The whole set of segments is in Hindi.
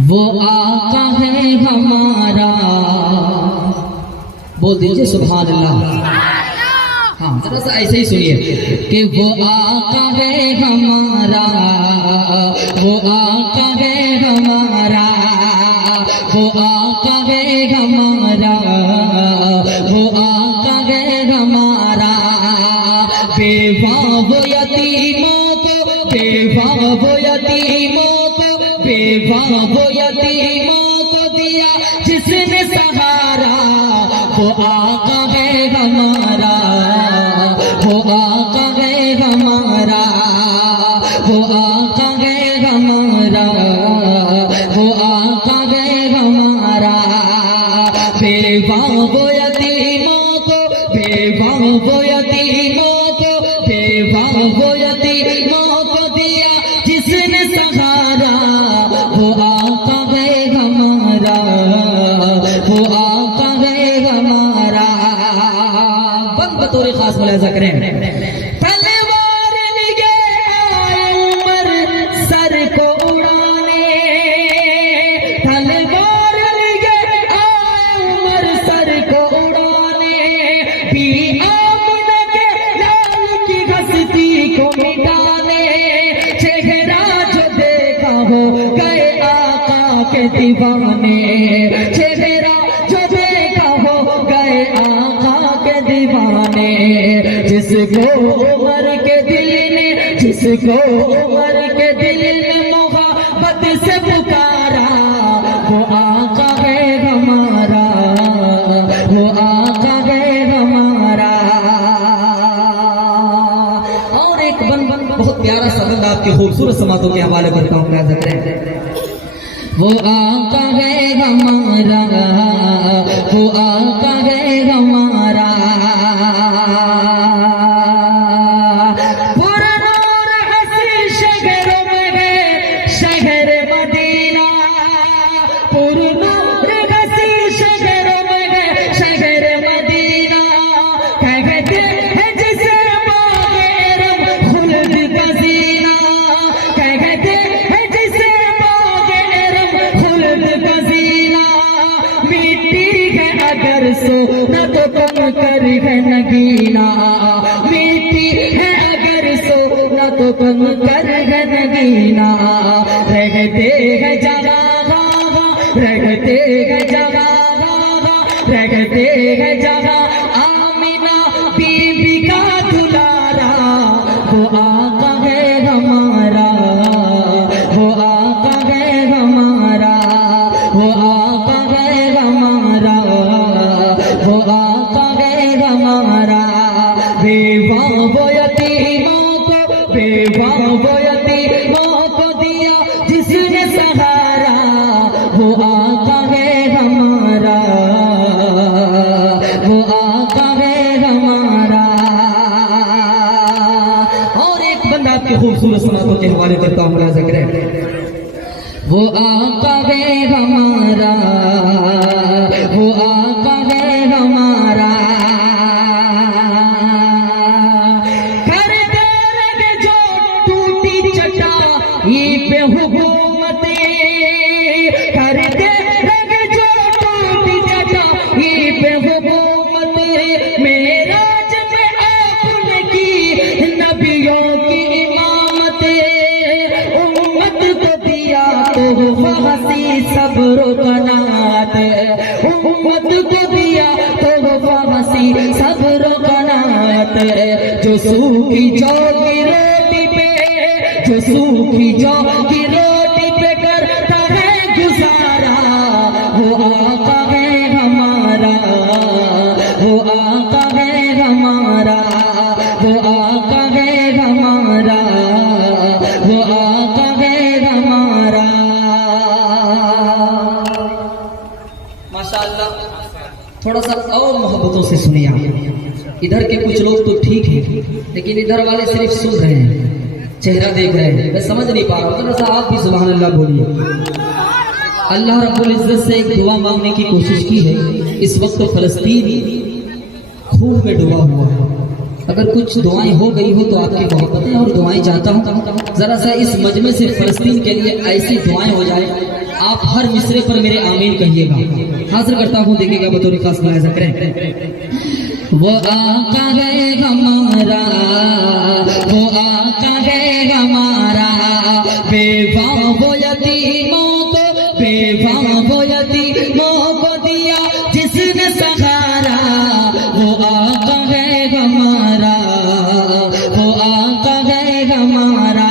वो आका है हमारा, बोल दीजिए सुभान अल्लाह। हाँ जरा सा ऐसे ही सुनिए कि वो आका है हमारा, वो आका है हमारा, वो आका है हमारा, वो आका है हमारा। बेवा वो यतीमों को, बेवा वो यतीमों को, बेवा वो यतीमों को दिया जिसने सहारा। वो आका है हमारा, वो आका है हमारा, वो आका है हमारा, वो आका है हमारा। बेवा वो यतीमों को, बेवा वो यतीमों को, बेवा वो यतीमों को दिया जिसने सहारा। वो आका है हमारा, वो आका है हमारा। बंद बतौर खास मुलाजा करें। तलवार लिए आए उमर सर को उड़ाने, तलवार लिए आए उमर सर को उड़ाने। भी आमना के लाल की हस्ती को मिटाने। चेहरा जो देखा हो गए आका के दीवाने, चेहरा जो देखा हो गए आका के दीवाने। जिसको उमर के दिल ने, जिसको उमर के दिल ने मोहब्बत से पुकारा। वो आका है हमारा, वो आका है हमारा। और एक बन बहुत प्यारा सा बंदा आपके खूबसूरत समातों के हवाले करता हूँ। क्या कहते हैं? वो आका है हमारा, वो आका है हमारा। पुरनूर हसी शहरों में है शहर मदीना, पुरनूर हसी शहरों में है शहर मदीना। कहते हैं जिसे बाग़-ए-रम खुल्द का जीना, कहते हैं जिसे बाग़-ए-रम खुल्द का जीना। मिट्टी है अगर सो न तो कम कर है नगीना, मिट्टी है अगर सो न तो कम कर है नगीना। रहते हैं जगह, रहते हैं जगह, रहते हैं जगह आमिना बीबी का दुलारा। वो आका है हमारा, वो आका है हमारा, वो आका है हमारा, वो आका है हमारा। बेवा वो यतीमों को, बेवा वो यतीमों को दिया जिसने सहारा। वो आका है हमारा, वो आका है हमारा। और एक बंदा आपके खूबसूरत समातों के हवाले करता हूँ। मुलाजा करें। वो आका है हमारा, वो आका है हमारा। करते रहे जो टूटी चटाई पे हुकूमतें, करते रहे जो टूटी चटाई पे हुकूमतें। मेराज में आपने की नबियों की इमामतें। उम्मत को दिया तो फांसी सब्र कनात, उम्मत को दिया तो फांसी सब्र कनात। जो सूखी जौ की रोटी पे, जो सूखी जौ की रोटी पे करता है गुजारा। वो आका है हमारा, वो आका है हमारा, वो आका है हमारा, वो आका है हमारा। माशाअल्लाह। थोड़ा सा और मोहब्बतों से सुनिए आप। इधर के कुछ लोग तो ठीक है, लेकिन इधर वाले सिर्फ सुन रहे हैं, चेहरा देख रहे हैं। मैं समझ नहीं पा रहा हूँ। थोड़ा सा आप भी सुभान अल्लाह बोलिए। अल्लाह रब्बुल इज्जत से एक दुआ मांगने की कोशिश की है। इस वक्त फलस्तीन खून में डूबा हुआ है। अगर कुछ दुआएं हो गई हो तो आपकी मोहब्बतें और दुआएं चाहता हूँ जरा सा इस मजमे से फलस्तीन के लिए ऐसी दुआएं हो जाए आप हर मिसरे पर मेरे आमीन कहिएगा। हाजिर करता हूँ, देखिएगा बतौर खास मुलाहिजा करें। वो आका है हमारा, वो आका है हमारा, बेवा वो यतीमों को, बेवा वो यतीमों को दिया जिसने सहारा। वो आका है हमारा, वो आका है हमारा।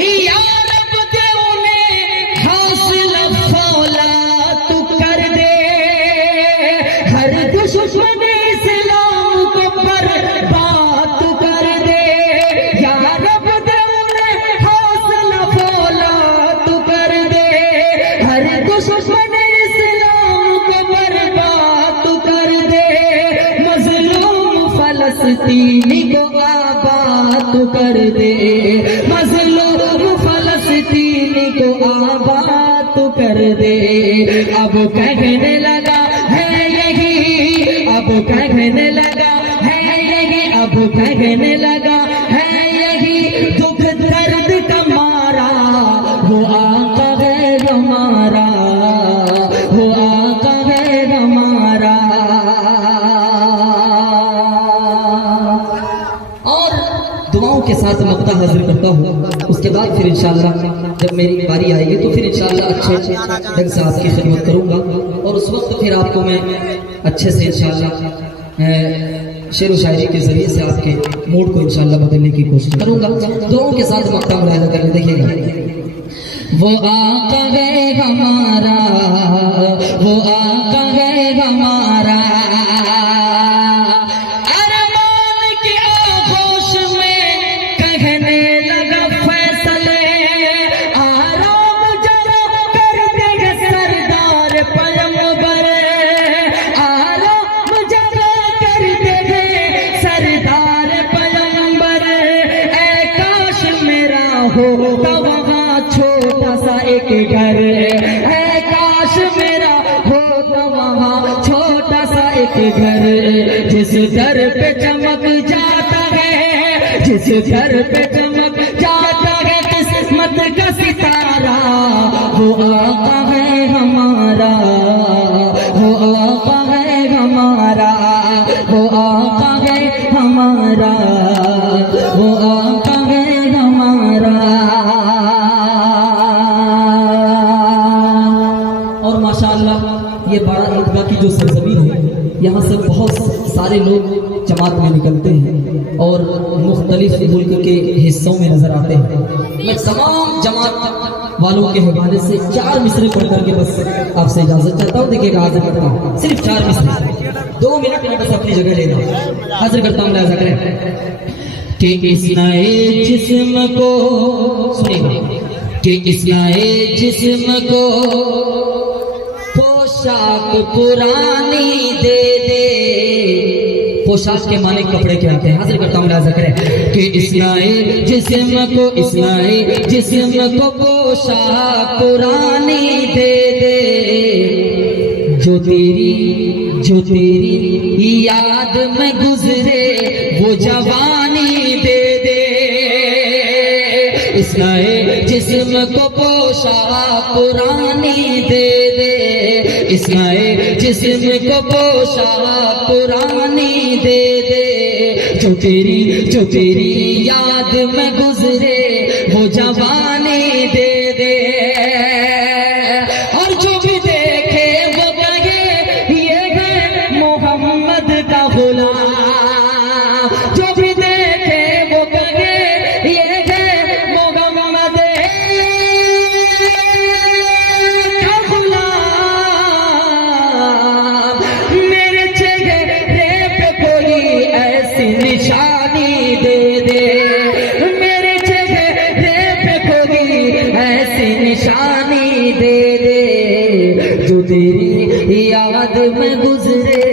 या रब दे उन्हें हौसला फौलाद तू कर दे, हर दुश्मन इस्लाम को बर्बाद कर दे। या रब दे उन्हें हौसला फौलाद तू कर दे, हर दुश्मन इस्लाम को बर्बाद कर दे। मजलूम फलस्तीनी को आबाद कर दे, मजलूम फलस्तीनी को आबाद कर दे। अब कहने लगा है यही, अब कहने लगा है यही, अब कहने लगा है यही, दुख दर्द का मारा। वो आका है हमारा, वो आका है हमारा। और दुआओं के साथ मक्ता हाजिर करता हूँ। उसके बाद फिर इंशाअल्लाह जब मेरी बारी आएगी तो फिर इंशाअल्लाह अच्छे ढंग से आपकी खिदमत करूँगा। और उस वक्त फिर आपको मैं अच्छे से इंशाअल्लाह शेर व शायरी के जरिए से आपके मूड को इंशाअल्लाह बदलने की कोशिश करूँगा। दुआओं के साथ मक्ता मुलाहिजा करके देखिएगा। वो आका है हमारा, वो आका है हमारा, अरमान की आगोश में कहने लगा फैसले। आराम जरा कर दे सरदार पैगंबर, आराम जरा कर दे सरदार पैगंबर। ऐ काश मेरा होता वहाँ छोटा सा एक घर, ऐ काश मेरा होता वहाँ छोटा सा एक घर। जिस घर पे चमक जाता है, जिस घर पे चमक जाता है किस्मत का सितारा। वो आका है हमारा, वो आका है हमारा, वो आका है हमारा, वो आका है हमारा। और माशाअल्लाह ये बड़ा ईदगाह की जो सरजमीन है, यहाँ से बहुत सारे लोग जमात में निकलते हैं और मुख्तलिफ मुल्क के हिस्सों में नजर आते हैं। मैं तमाम जमात वालों के हवाले से 4 मिसरे पढ़ करके बस आपसे इजाजत चाहता हूँ। देखिएगा हाजिर करता हूँ, सिर्फ 4 मिसरे, 2 मिनट में बस अपनी जगह लेना। हाजिर करता हूँ, लिहाजा करें कि इस नए जिस्म को, सुनिएगा, कि इस नए जिस्म को पोशाक पुरानी दे दे। पोशाक के माने कपड़े क्या होते हैं? हाजिर करता हूँ, लिहाजा करें कि इस नए जिस्म को, इस नए जिस्म को पोशाक पुरानी दे दे। जो तेरी याद में गुजरे वो जवानी दे दे। इस नए जिस्म को पोशाक पुरानी दे दे, इस नए जिस्म को पोशाक पुरानी दे दे। जो तेरी याद में गुजरे वो जवानी दे दे। और जो भी देखे वो कहे ये है मोहम्मद का गुलाम। जो भी देखे वो कहे ये है मोहम्मद का गुलाम। मेरे चेहरे पे कोई ऐसी निशानी दे दे, मेरे चेहरे पे कोई ऐसी निशानी दे दे। जो तेरी याद में गुजरे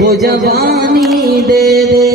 वो जवानी दे दे।